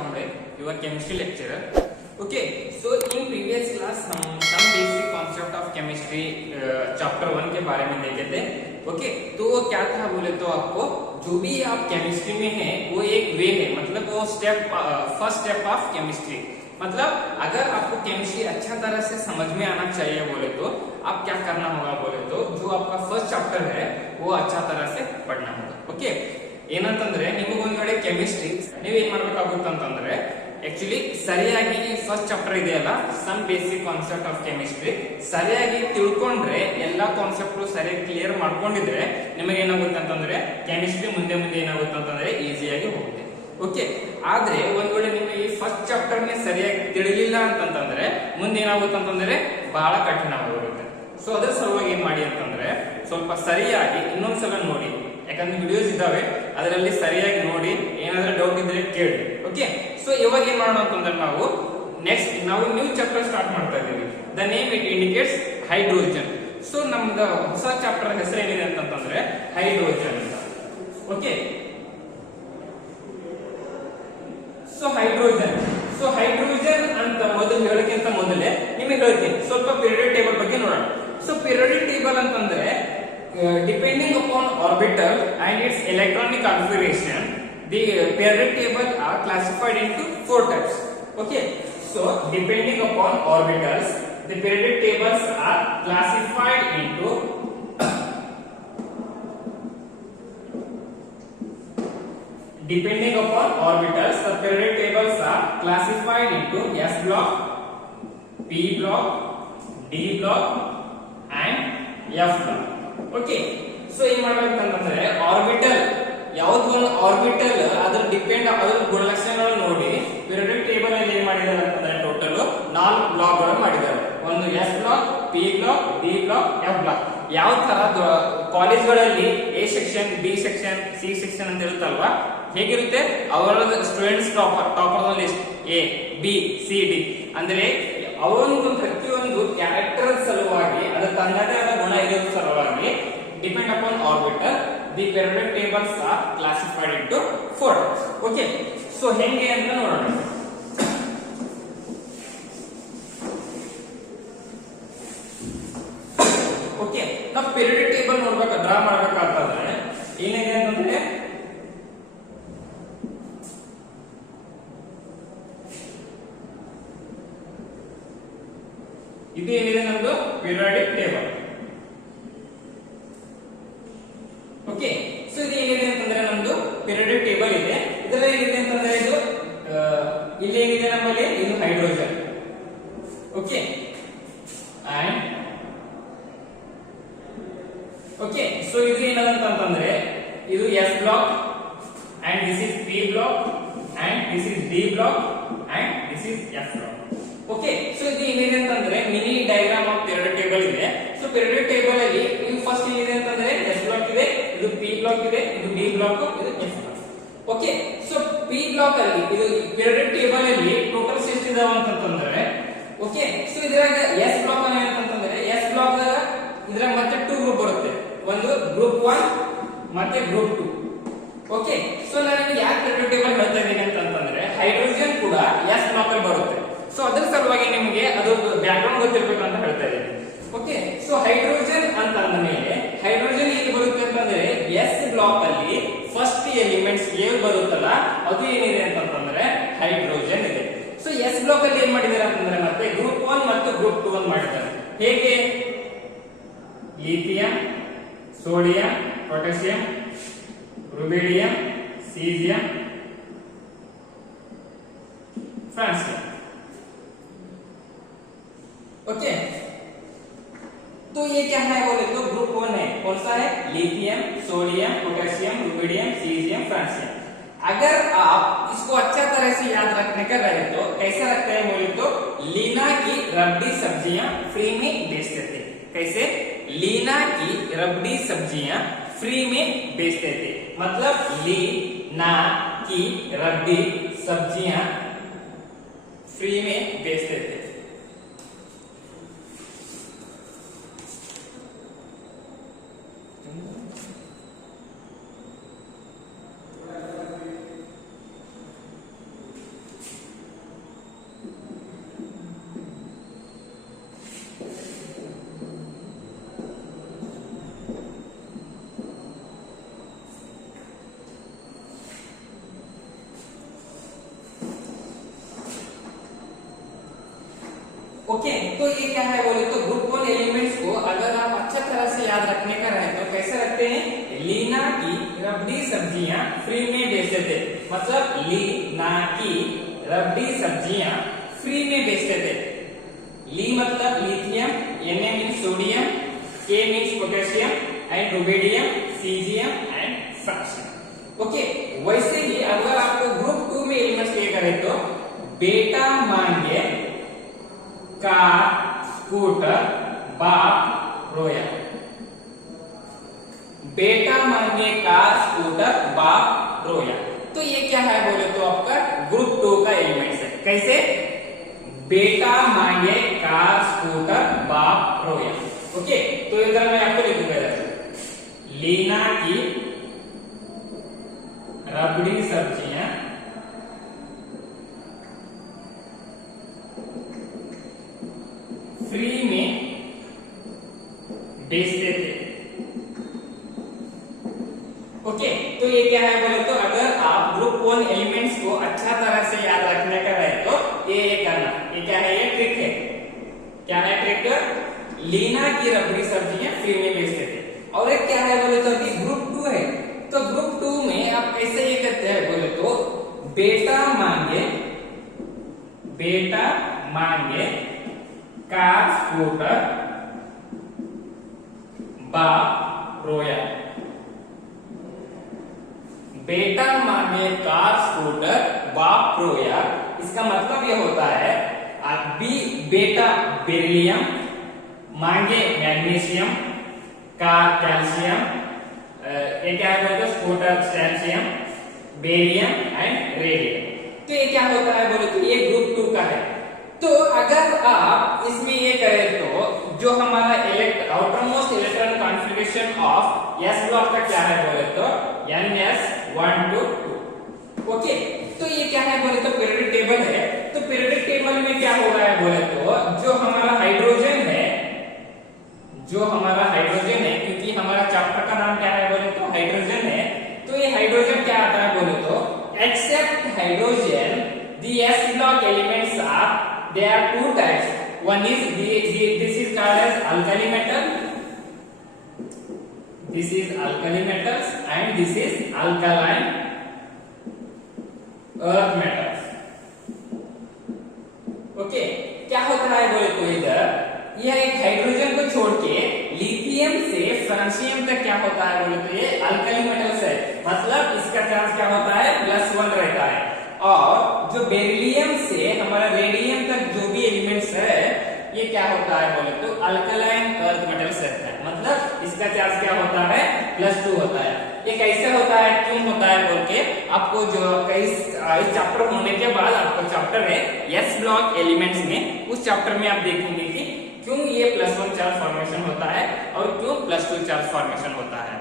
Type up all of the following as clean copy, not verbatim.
Kamble, your chemistry lecturer. Okay, so in previous class हम some basic concept of chemistry chapter 1 के बारे में देखे थे. Okay, तो वो क्या था बोले तो आपको जो भी आप केमिस्ट्री में है वो एक वे है, मतलब वो step first step of chemistry. मतलब अगर आपको केमिस्ट्री अच्छा तरह से समझ में आना चाहिए बोले तो आप क्या करना होगा बोले तो जो आपका फर्स्ट चैप्टर है वो अच्छा तरह से पढ़ना होगा. ओके, ಏನಂತಂದ್ರೆ ನಿಮಗೊಂದು ಕೆಮಿಸ್ಟ್ರಿ ನೀವು ಏನ್ ಮಾಡಬೇಕಾಗುತ್ತೆ ಅಂತಂದ್ರೆ ಆಕ್ಚುಲಿ ಸರಿಯಾಗಿ ಈ ಫಸ್ಟ್ ಚಾಪ್ಟರ್ ಇದೆಯಲ್ಲ some basic concept of chemistry ಸರಿಯಾಗಿ ತಿಳ್ಕೊಂಡ್ರೆ ಎಲ್ಲಾ ಕಾನ್ಸೆಪ್ಟ್ ಸರಿಯಾಗಿ ಕ್ಲಿಯರ್ ಮಾಡ್ಕೊಂಡಿದ್ರೆ ನಿಮಗೆ ಏನಾಗುತ್ತೆ ಅಂತಂದ್ರೆ ಕೆಮಿಸ್ಟ್ರಿ ಮುಂದೆ ಮುಂದೆ ಏನಾಗುತ್ತೆ ಅಂತಂದ್ರೆ ಈಸಿಯಾಗಿ ಹೋಗುತ್ತೆ. ಓಕೆ, ಆದ್ರೆ ಒಂದ್ ವೇಳೆ ನಿಮಗೆ ಈ ಫಸ್ಟ್ ಚಾಪ್ಟರ್ ನೇ ಸರಿಯಾಗಿ ತಿಳಿಲಿಲ್ಲ ಅಂತಂದ್ರೆ ಮುಂದೆ ಏನಾಗುತ್ತೆ ಅಂತಂದ್ರೆ ಬಹಳ ಕಠಿಣವಾಗಿರುತ್ತೆ. ಸೊ ಅದ್ರ ಸಲುವಾಗಿ ಏನ್ ಮಾಡಿ ಅಂತಂದ್ರೆ ಸ್ವಲ್ಪ ಸರಿಯಾಗಿ ಇನ್ನೊಂದ್ಸಲ ನೋಡಿ, ಯಾಕಂದ್ರೆ ವಿಡಿಯೋಸ್ ಇದಾವೆ ಅದರಲ್ಲಿ ಸರಿಯಾಗಿ ನೋಡಿ, ಏನಾದ್ರೂ ಡೌಟ್ ಇದ್ರೆ ಕೇಳಿ. ಓಕೆ, ಸೊ ಇವಾಗ ಏನ್ ಮಾಡೋಣ ಅಂತಂದ್ರೆ ನಾವು ನ್ಯೂ ಚಾಪ್ಟರ್ ಸ್ಟಾರ್ಟ್ ಮಾಡ್ತಾ ಇದ್ದೀವಿ. The name it indicates hydrogen. So ನಮ್ದು ಹೊಸ ಚಾಪ್ಟರ್ ಹೆಸರು ಏನಿದೆ ಅಂತಂದ್ರೆ ಹೈಡ್ರೋಜನ್ ಅಂತ. ಓಕೆ, ಸೊ ಹೈಡ್ರೋಜನ್ ಅಂತ ಮೊದಲು ಹೇಳಕ್ಕಿಂತ ಮೊದಲೇ ನಿಮಗೆ ಹೇಳ್ತೀನಿ ಸ್ವಲ್ಪ ಪೀರಿಯಡ್ ಟೇಬಲ್ ಬಗ್ಗೆ ನೋಡೋಣ. ಸೊ ಪೀರಿಯಡ್ ಟೇಬಲ್ ಅಂತಂದ್ರೆ depending upon orbital and its electronic configuration, the periodic table are classified into 4 types. Okay, so depending upon orbitals, the periodic tables are classified into depending upon orbitals, the periodic tables are classified into S block, P block, D block, and F block. Okay, so ಏನ್ ಮಾಡ್ಬೇಕಂತಂದ್ರೆ orbital ಯಾವ್ದು ಒಂದು orbital ಅದ್ರ depend ಅದ್ರ ಗುಣಲಕ್ಷಣಗಳು ನೋಡಿ periodic table ಅಲ್ಲಿ ಏನ್ ಮಾಡಿದ್ದಾರೆ ಅಂತಂದ್ರೆ ಟೋಟಲ್ 4 ಬ್ಲಾಕ್ ಗಳು ಮಾಡಿದ್ದಾರೆ. ಒಂದು S block, P block, D block, F block. ಯಾವ ತರ ಕಾಲೇಜ್ಗಳಲ್ಲಿ A section, B section, C section ಅಂತ ಇರುತ್ತಲ್ವಾ, ಹೇಗಿರುತ್ತೆ ಅವರ students topper list A, B, C, D ಅಂದ್ರೆ ಅವರೊಂದು ಪ್ರತಿಯೊಂದು ಕ್ಯಾರೆಕ್ಟರ್ ಸಲುವಾಗಿ ಅದರ ತನ್ನದೇ ಆದ ಗುಣ ಇರೋದ್ರ ಸಲುವಾಗಿ depend upon orbital the periodic tables are classified into 4 types. Okay, so ಹೆಂಗೆ ಅಂತ ನೋಡೋಣ. ಓಕೆ, ನಾವು ಪೀರಿಯಡಿಕ್ ಟೇಬಲ್ ನೋಡ್ಬೇಕು, ಡ್ರಾ ಮಾಡ್ಬೇಕಾಗ್ತದೆ. ಏನಿದೆ ಅಂತಂದ್ರೆ ಇದು ಏನಿದೆ ನಮ್ದು ಪೀರಿಯಾಡಿಕ್ ಟೇಬಲ್. ಓಕೆ, ಸೊ ಇದು ಏನಿದೆ ಅಂತಂದ್ರೆ ನಮ್ದು ಪೀರಿಯಾಡಿಕ್ ಟೇಬಲ್ ಇದೆ. ಇದರಲ್ಲಿ ಏನಿದೆ ಅಂತಂದ್ರೆ ಇದು ಇಲ್ಲಿ ಏನಿದೆ ನಮ್ಮಲ್ಲಿ ಇದು hydrogen. Okay, and okay, so ಇದು ಏನಂತಂದ್ರೆ ಇದು S block and this is P block and this is D block and this is F block. Okay, so ಇದು ಏನಿದೆ ಅಂತಂದ್ರೆ mini diagram of periodic table ಇದೆ. ಸೊ ಪೀರಿಯಡಿಕ್ ಟೇಬಲ್ ಅಲ್ಲಿ ಇದು first ಏನಿದೆ ಅಂತಂದ್ರೆ ಎಸ್ ಬ್ಲಾಕ್ ಇದೆ, ಇದು ಪಿ ಬ್ಲಾಕ್ ಇದೆ, ಇದು ಡಿ ಬ್ಲಾಕ್, ಇದು F block. Okay, so P block ಅಲ್ಲಿ ಇದು ಪೀರಿಯಡಿಕ್ ಟೇಬಲ್ ಅಲ್ಲಿ ಟೋಟಲ್ಸ್ ಎಷ್ಟಿದಾವ ಅಂತಂದ್ರೆ ಓಕೆ, ಸೊ ಇದ್ರಾಗ ಎಸ್ ಬ್ಲಾಕ್ ಅಲ್ಲಿ ಏನಂತಂದ್ರೆ ಎಸ್ ಬ್ಲಾಕ್ ದಾಗ ಇದ್ರಾಗ ಮತ್ತೆ 2 ಗ್ರೂಪ್ ಬರುತ್ತೆ, ಒಂದು ಗ್ರೂಪ್ 1 ಮತ್ತೆ ಗ್ರೂಪ್ 2. ಓಕೆ, ಸೊ ನಾನು ಯಾಕೆ ಪೀರಿಯಡಿಕ್ ಟೇಬಲ್ ಹೇಳ್ತಾ ಇದ್ದೀನಿ ಅಂತಂದ್ರೆ ಹೈಡ್ರೋಜನ್ ಕೂಡ ಎಸ್ ಬ್ಲಾಕ್ ಅಲ್ಲಿ ಬರುತ್ತೆ. ಸೊ ಅದರ ಸಲುವಾಗಿ ನಿಮಗೆ ಅದು ಬ್ಯಾಕ್ ಗ್ರೌಂಡ್ ಗೊತ್ತಿರಬೇಕು ಅಂತ ಹೇಳ್ತಾ ಇದ್ದೀನಿ. ಓಕೆ, ಸೊ ಹೈಡ್ರೋಜನ್ ಅಂತ ಅಂದಮೇಲೆ ಹೈಡ್ರೋಜನ್ ಏನು ಬರುತ್ತೆ ಅಂತಂದ್ರೆ ಎಸ್ ಬ್ಲಾಕ್ ಅಲ್ಲಿ ಫಸ್ಟ್ ಎಲಿಮೆಂಟ್ಸ್ ಏನ್ ಬರುತ್ತಲ್ಲ ಅದು ಏನಿದೆ ಅಂತಂದ್ರೆ ಹೈಡ್ರೋಜನ್ ಇದೆ. ಸೊ ಎಸ್ ಬ್ಲಾಕ್ ಅಲ್ಲಿ ಏನ್ ಮಾಡಿದ್ದಾರೆ ಅಂತಂದ್ರೆ ಮತ್ತೆ ಗ್ರೂಪ್ 1 ಮತ್ತು ಗ್ರೂಪ್ 2 ಅನ್ನು ಮಾಡಿದ್ದಾರೆ. ಹೇಗೆ lithium, sodium, potassium, ರುಬಿಡಿಯಂ, caesium, francium. Okay, तो ये क्या है बोले तो ग्रुप 1 है. कौन सा है? Lithium, sodium, potassium, rubidium, caesium, francium. अगर आप इसको अच्छा तरह से याद रखने का रहे तो कैसा रखते हैं बोले तो लीना की रबड़ी सब्जियां फ्री में बेचते थे. कैसे? लीना की रबड़ी सब्जियां फ्री में बेचते थे. मतलब लीना की रबड़ी सब्जियां फ्री में बेचते थे. तो ये क्या है बोले तो ग्रुप वन एलिमेंट्स को अगर आप अच्छा तरह से याद रखने का रहे तो कैसे रखते हैं, लीना की रबड़ी सब्जियां फ्री में बेचते थे। मतलब लीना की रबड़ी सब्जियां फ्री में बेचते थे। ली मतलब lithium, Na means sodium, K means potassium and rubidium, caesium and fraction. Okay, वैसे ही अगर आपको ग्रुप 2 में एलिमेंट्स लिए करें तो बेटा मांगे कार स्कूटर बाप रोया। बेटा मांगे कार स्कूटर बाप रोया, तो ये क्या है बोले तो आपका ग्रुप 2 का एलिमेंट्स है। कैसे, बेटा मांगे कार स्कूटर बाप रोया। ओके, तो इधर मैं आपको लिखूंगा, इधर लीना की रबड़ी सब्जियां फ्री में बेचते थे। ओके, तो ये क्या है बोले तो अगर आप ग्रुप 1 एलिमेंट्स को अच्छा तरह से याद रखने का रहे तो ये करना, ये क्या है, ये ट्रिक है। क्या है ट्रिक, लीना की रबड़ी सब्जियां फ्री में बेचते थे। और एक क्या है बोले तो अभी ग्रुप 2 है, तो ग्रुप 2 में आप कैसे ये करते हैं बोले तो बेटा मांगे कार स्कूटर बाप रोया। बेटा मांगे कार स्कूटर बाप रोया, इसका मतलब ये होता है अभी बेटा बेरिलियम, मांगे मैग्नीशियम, कार कैल्शियम, ये क्या है scooter calcium, barium and radium. तो ये क्या होता है बोले तो ये ग्रुप 2 का है। तो अगर आप इसमें ये करें तो जो हमारा outer most electron configuration of S block का क्या है बोले तो NS1 to 2। ओके, तो ये क्या है बोले तो पीरियोडिक टेबल है। तो पीरियोडिक टेबल में क्या हो रहा है बोले तो जो हमारा हाइड्रोजन है, क्योंकि हमारा चैप्टर का नाम क्या है बोले तो हाइड्रोजन है, तो ये हाइड्रोजन क्या आता है बोले तो except hydrogen the s block elements are, there are two types. One is this is called as alkali metal, this is alkali metals, and this is alkaline earth metals. Okay, क्या होता है बोले तो इधर यह एक हाइड्रोजन को छोड़ के लिथियम से फ्रांसियम तक क्या होता है बोले तो ये अल्कली मेटल्स है। मतलब इसका चार्ज क्या होता है, +1 रहता है। और जो बेरिलियम से हमारा रेडियम तक जो भी एलिमेंट्स है ये क्या होता है बोले तो अल्कलाइन अर्थ मेटल्स रहता है। मतलब इसका चार्ज क्या होता है, +2 होता है। ये कैसे होता है, क्यों होता है बोल के आपको जो इस चैप्टर होने के बाद आपको चैप्टर है एस ब्लॉक एलिमेंट्स में, उस चैप्टर में आप देखेंगे कि क्यों ये +1 चार्ज फॉर्मेशन होता है और क्यों +2 चार्ज फॉर्मेशन होता है।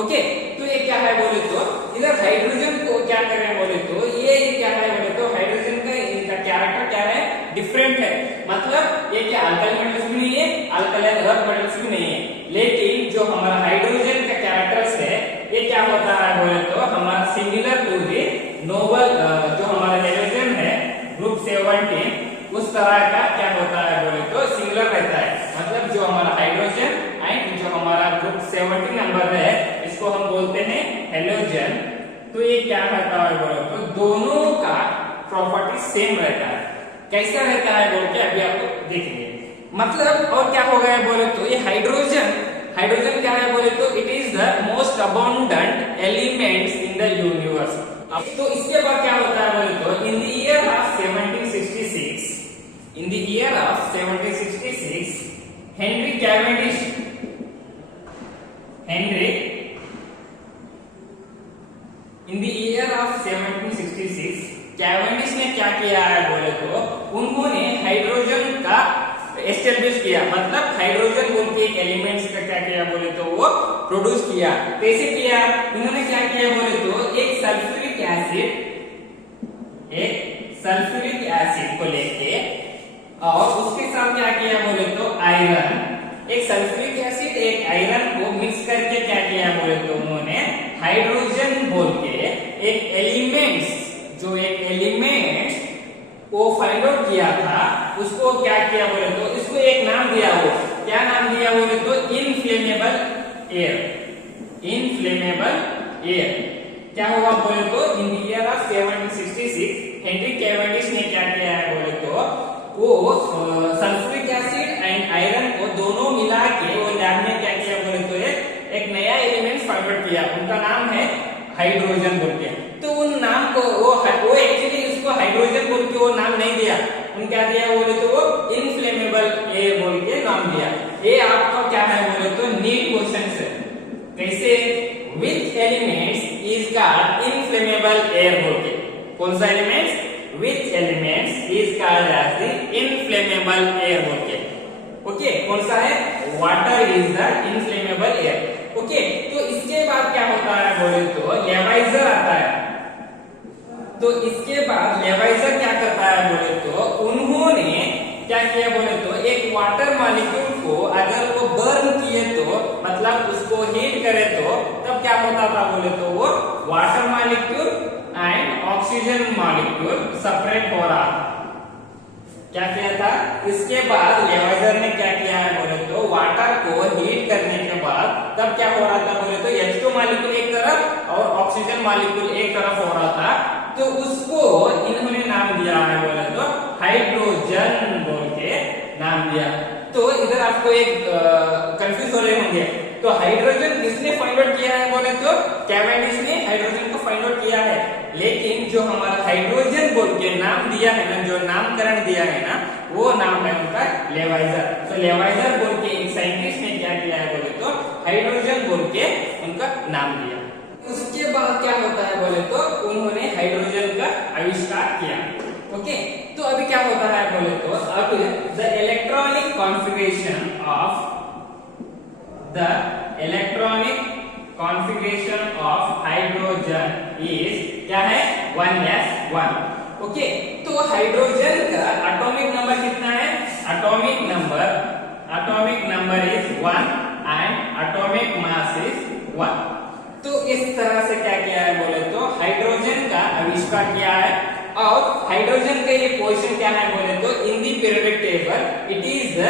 ओके, तो ये क्या है बोले तो इधर हाइड्रोजन को क्या करें बोले तो ये क्या है बोले तो हाइड्रोजन का इनका कैरेक्टर क्या है, डिफरेंट है। मतलब ये क्या अल्कली मेटल्स भी नहीं है, अल्कलाइन अर्थ मेटल्स भी नहीं है। लेकिन जो हमारा हाइड्रोजन का कैरेक्टर्स है ये क्या होता है बोले तो हमारा सिमिलर टू दी नोबल, जो हमारा हाइड्रोजन है ग्रुप 17 उस तरह का क्या होता है बोले तो सिमिलर रहता है। मतलब जो हमारा हाइड्रोजन एंड जो हमारा ग्रुप 17 नंबर है इसको हम बोलते हैं हेलोजन। तो ये क्या रहता है बोले तो दोनों का प्रॉपर्टी सेम रहता है। कैसा रहता है बोल के अभी आपको देखेंगे। मतलब और क्या हो गया बोले तो ये हाइड्रोजन क्या है बोले तो it is the most abundant elements in the universe. अब तो इसके बाद क्या होता है बोले तो in the year of 1766 Henry Cavendish in the year of 1766 Cavendish ने क्या किया है बोले तो उन्होंने हाइड्रोजन का एस्टेब्लिश किया। मतलब हाइड्रोजन बोल के एक एलिमेंट्स का क्या किया बोले तो वो प्रोड्यूस किया। कैसे किया, उन्होंने क्या किया बोले तो एक सल्फ्यूरिक एसिड को लेके और उसके साथ क्या किया बोले तो आयरन, एक सल्फ्यूरिक एसिड एक आयरन को मिक्स करके क्या किया बोले तो उन्होंने हाइड्रोजन बोल के एक एलिमेंट्स को फाइंड आउट किया था। उसको क्या किया बोले तो इसको एक नाम दिया, वो क्या नाम दिया बोले तो इनफ्लेमेबल एयर। इनफ्लेमेबल एयर क्या हुआ बोले तो in the year of 1766 Henry Cavendish ने क्या किया है बोले तो वो सल्फ्यूरिक एसिड एंड आयरन को दोनों मिला के वो लैब में क्या किया बोले तो एक नया एलिमेंट फाइंड आउट किया, उनका नाम है हाइड्रोजन बोल के। तो उन नाम को वो एक्चुअली उसको हाइड्रोजन बोल के वो नाम नहीं दिया, उन क्या दिया बोले तो वो इनफ्लेमेबल एयर बोल के नाम दिया। ये आपका क्या है बोले तो नीट क्वेश्चन है, कैसे which elements is called inflammable air बोल के, कौन सा elements which elements is called as the inflammable air बोल के। ओके, कौन सा है, water is the inflammable air. Okay, तो इसके बाद क्या होता है बोले तो लेवाइजर आता है। तो इसके बाद लेवाइजर क्या करता है बोले तो उन्होंने क्या किया बोले तो एक वाटर मॉलिक्यूल को अगर वो बर्न किए तो मतलब उसको हीट करे तो तब क्या होता था बोले तो वो water molecule and oxygen molecule separate हो रहा था। क्या किया था, इसके बाद लेवाइजर ने क्या किया है बोले तो वाटर को हीट करने के बाद तब क्या हो रहा था बोले तो H2 मॉलिक्यूल एक तरफ और ऑक्सीजन मॉलिक्यूल एक तरफ हो रहा था, तो उसको इन्होंने नाम दिया है बोले तो हाइड्रोजन बोल के नाम दिया। तो इधर आपको एक कंफ्यूज हो रहे होंगे, तो हाइड्रोजन किसने फाइंड आउट किया है बोले तो कैवेंडिश ने हाइड्रोजन को फाइंड आउट किया है, लेकिन जो हमारा हाइड्रोजन बोल के नाम दिया है ना, जो नामकरण दिया है ना, वो नाम है उनका लेवाइजर। तो लेवाइजर बोल के एक साइंटिस्ट ने क्या किया है बोले तो हाइड्रोजन बोल के उनका नाम दिया। उसके बाद क्या होता है बोले तो उन्होंने हाइड्रोजन का आविष्कार किया। ओके, तो अभी क्या होता है बोले तो अब the electronic configuration of hydrogen is क्या है 1s1। ओके, तो हाइड्रोजन का एटॉमिक नंबर कितना है, atomic number is 1 and atomic mass is 1। तो इस तरह से क्या किया है बोले तो हाइड्रोजन का आविष्कार किया है। और हाइड्रोजन का ये पोजीशन क्या है बोले तो in the periodic table it is the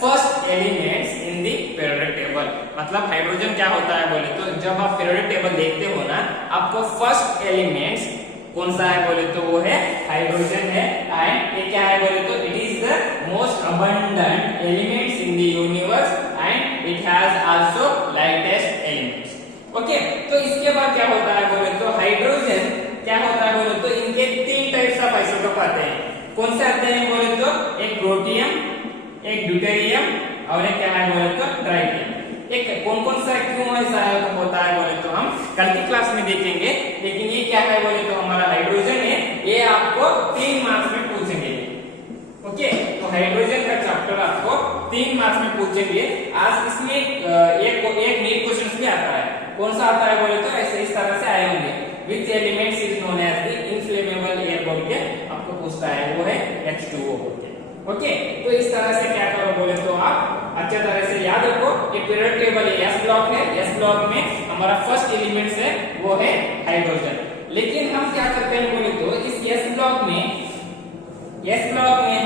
first elements in the periodic table. मतलब हाइड्रोजन क्या होता है बोले तो जब आप पीरियोडिक टेबल देखते हो ना, आपको फर्स्ट एलिमेंट्स कौन सा है बोले तो वो है हाइड्रोजन है। एंड ये क्या है बोले तो it is the most abundant elements in the universe and it has also lightest elements. Okay, तो इसके बाद क्या होता है बोले तो हाइड्रोजन क्या होता है बोले तो इनके 3 टाइप्स ऑफ आइसोटोप आते हैं। कौन से आते हैं बोले तो एक प्रोटियम, एक ड्यूटेरियम और एक क्या है बोले तो ट्राइटियम। एक कौन सा क्यों ऐसा होता है बोले तो हम कल की क्लास में देखेंगे, लेकिन ये क्या है बोले तो हमारा हाइड्रोजन है, ये आपको 3 मार्क्स में पूछेंगे। ओके, तो हाइड्रोजन का चैप्टर आपको 3 मार्क्स में पूछेंगे। आज इसमें एक नीट क्वेश्चन भी आता है। कौन सा आता है बोले तो ऐसे इस तरह से आए होंगे, which elements is known as the inflammable air बोल के आपको पूछता है, वो है H2O बोल के। ओके, तो इस तरह से क्या करो बोले तो आप अच्छे तरह से याद रखो। ये पीरियोडिक टेबल S ब्लॉक है, S ब्लॉक में हमारा फर्स्ट एलिमेंट्स है वो है हाइड्रोजन। लेकिन हम क्या करते हैं बोले तो इस S ब्लॉक में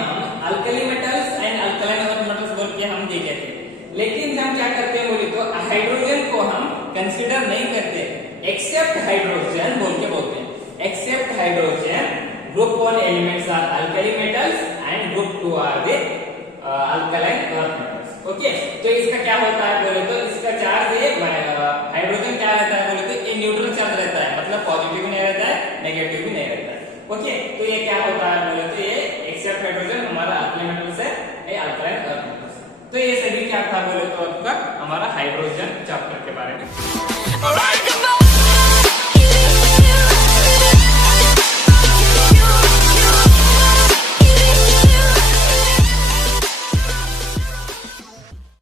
हम alkali metals and alkaline earth metals बोल के हम देखे थे, लेकिन हम क्या करते हैं बोले तो हाइड्रोजन को हम कंसीडर नहीं करते, एक्सेप्ट हाइड्रोजन बोल के बोलते हैं। Except hydrogen group 1 elements are alkali metals and group 2 are the alkaline earth metals. Okay, तो इसका क्या होता है बोले तो इसका चार्ज ये हाइड्रोजन क्या रहता है बोले तो ये न्यूट्रल चार्ज रहता है, मतलब पॉजिटिव भी नहीं रहता है नेगेटिव भी नहीं रहता है। ओके, तो ये क्या होता है बोले तो ये एक्सेप्ट हाइड्रोजन हमारा अल्कली मेटल्स है, ये अल्कलाइन अर्थ मेटल्स। तो ये सभी क्या था बोले तो आपका हमारा हाइड्रोजन चैप्टर के बारे में।